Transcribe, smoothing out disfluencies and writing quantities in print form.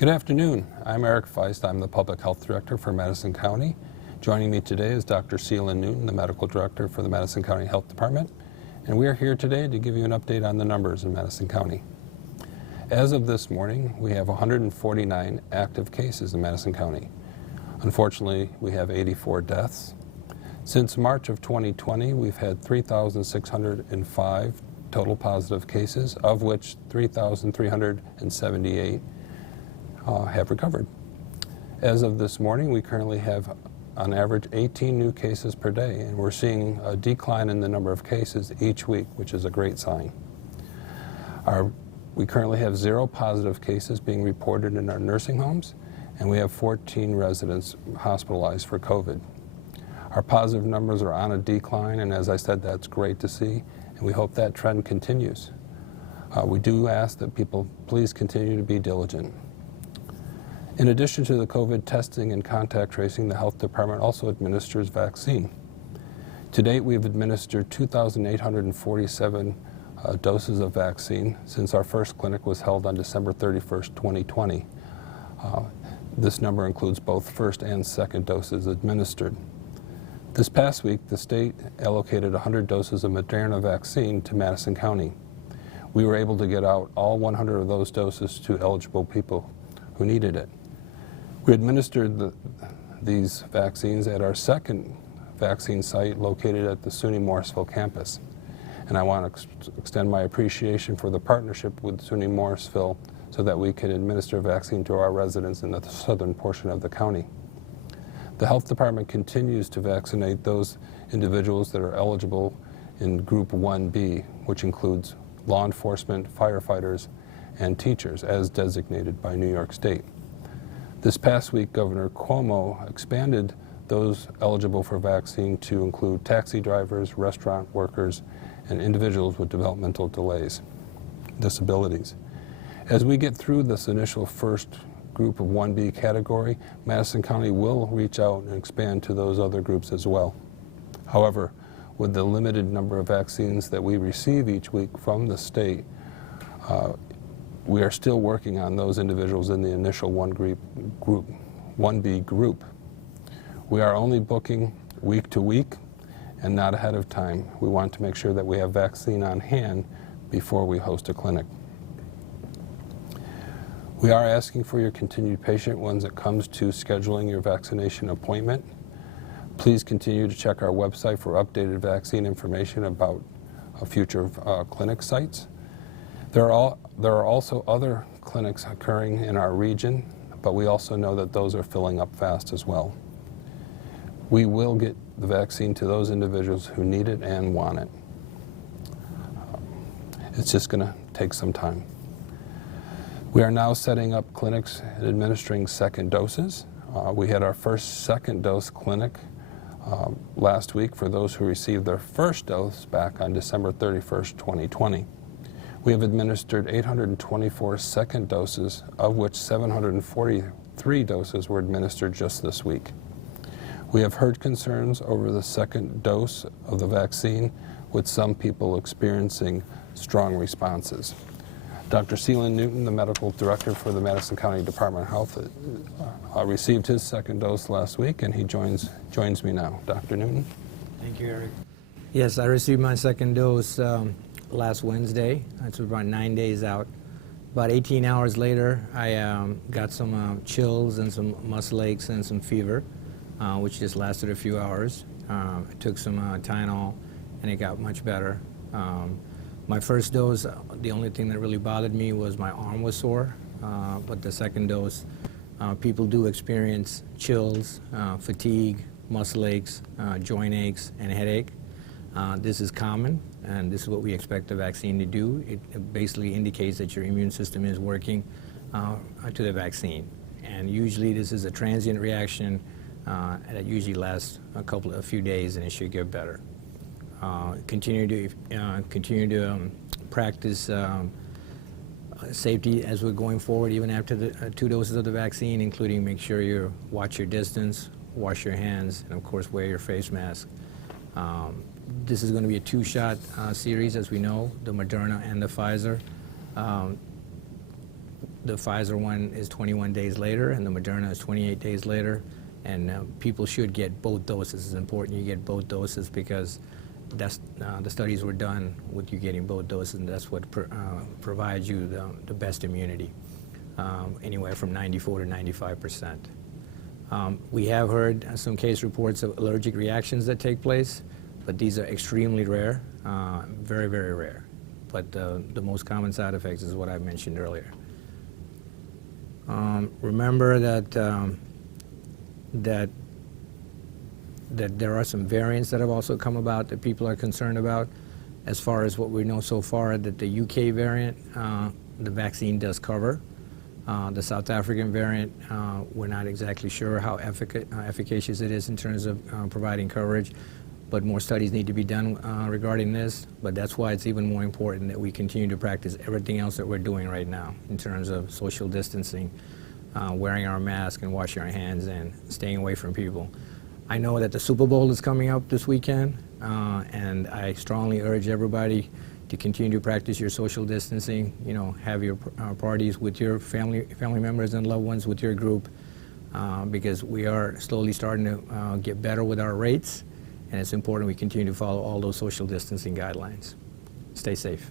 Good afternoon. I'm Eric Faisst. I'm the Public Health Director for Madison County. Joining me today is Dr. Seelan Newton, the Medical Director for the Madison County Health Department. And we are here today to give you an update on the numbers in Madison County. As of this morning, we have 149 active cases in Madison County. Unfortunately, we have 84 deaths. Since March of 2020, we've had 3,605 total positive cases, of which 3,378 have recovered. As of this morning, we currently have on average 18 new cases per day, and we're seeing a decline in the number of cases each week, which is a great sign. We currently have 0 positive cases being reported in our nursing homes, and we have 14 residents hospitalized for COVID. Our positive numbers are on a decline, and as I said, that's great to see, and we hope that trend continues. We do ask that people please continue to be diligent. In addition to the COVID testing and contact tracing, the Health Department also administers vaccine. To date, we've administered 2,847 doses of vaccine since our first clinic was held on December 31st, 2020. This number includes both first and second doses administered. This past week, the state allocated 100 doses of Moderna vaccine to Madison County. We were able to get out all 100 of those doses to eligible people who needed it. We administered these vaccines at our second vaccine site located at the SUNY Morrisville campus. And I want to extend my appreciation for the partnership with SUNY Morrisville so that we can administer vaccine to our residents in the southern portion of the county. The Health Department continues to vaccinate those individuals that are eligible in Group 1B, which includes law enforcement, firefighters, and teachers, as designated by New York State. This past week, Governor Cuomo expanded those eligible for vaccine to include taxi drivers, restaurant workers, and individuals with developmental disabilities. As we get through this initial first group of 1B category, Madison County will reach out and expand to those other groups as well. However, with the limited number of vaccines that we receive each week from the state, we are still working on those individuals in the initial 1B group. We are only booking week to week and not ahead of time. We want to make sure that we have vaccine on hand before we host a clinic. We are asking for your continued patience when it comes to scheduling your vaccination appointment. Please continue to check our website for updated vaccine information about future clinic sites. There are also other clinics occurring in our region, but we also know that those are filling up fast as well. We will get the vaccine to those individuals who need it and want it. It's just going to take some time. We are now setting up clinics and administering second doses. We had our first second dose clinic last week for those who received their first dose back on December 31st, 2020. We have administered 824 second doses, of which 743 doses were administered just this week. We have heard concerns over the second dose of the vaccine, with some people experiencing strong responses. Dr. Seelan Newton, the Medical Director for the Madison County Department of Health, received his second dose last week, and he joins me now. Dr. Newton? Thank you, Eric. Yes, I received my second dose last Wednesday. It was about 9 days out. About 18 hours later, I got some chills and some muscle aches and some fever, which just lasted a few hours. I took some Tylenol, and it got much better. My first dose, the only thing that really bothered me was my arm was sore, but the second dose, people do experience chills, fatigue, muscle aches, joint aches, and headache. This is common, and this is what we expect the vaccine to do. It basically indicates that your immune system is working to the vaccine. And usually this is a transient reaction that usually lasts a few days, and it should get better. Continue to practice safety as we're going forward, even after the 2 doses of the vaccine, including make sure you watch your distance, wash your hands, and of course wear your face mask. This is going to be a 2-shot series, as we know, the Moderna and the Pfizer. The Pfizer one is 21 days later, and the Moderna is 28 days later. And people should get both doses. It's important you get both doses because that's, the studies were done with you getting both doses, and that's what provides you the best immunity, anywhere from 94 to 95%. We have heard some case reports of allergic reactions that take place, but these are extremely rare, very, very rare. But the most common side effects is what I mentioned earlier. Remember that that there are some variants that have also come about that people are concerned about. As far as what we know so far, that the UK variant, the vaccine does cover. The South African variant, we're not exactly sure how efficacious it is in terms of providing coverage, but more studies need to be done regarding this. But that's why it's even more important that we continue to practice everything else that we're doing right now in terms of social distancing, wearing our mask and washing our hands and staying away from people. I know that the Super Bowl is coming up this weekend, and I strongly urge everybody to continue to practice your social distancing. You know, have your parties with your family members and loved ones, with your group, because we are slowly starting to get better with our rates, and it's important we continue to follow all those social distancing guidelines. Stay safe.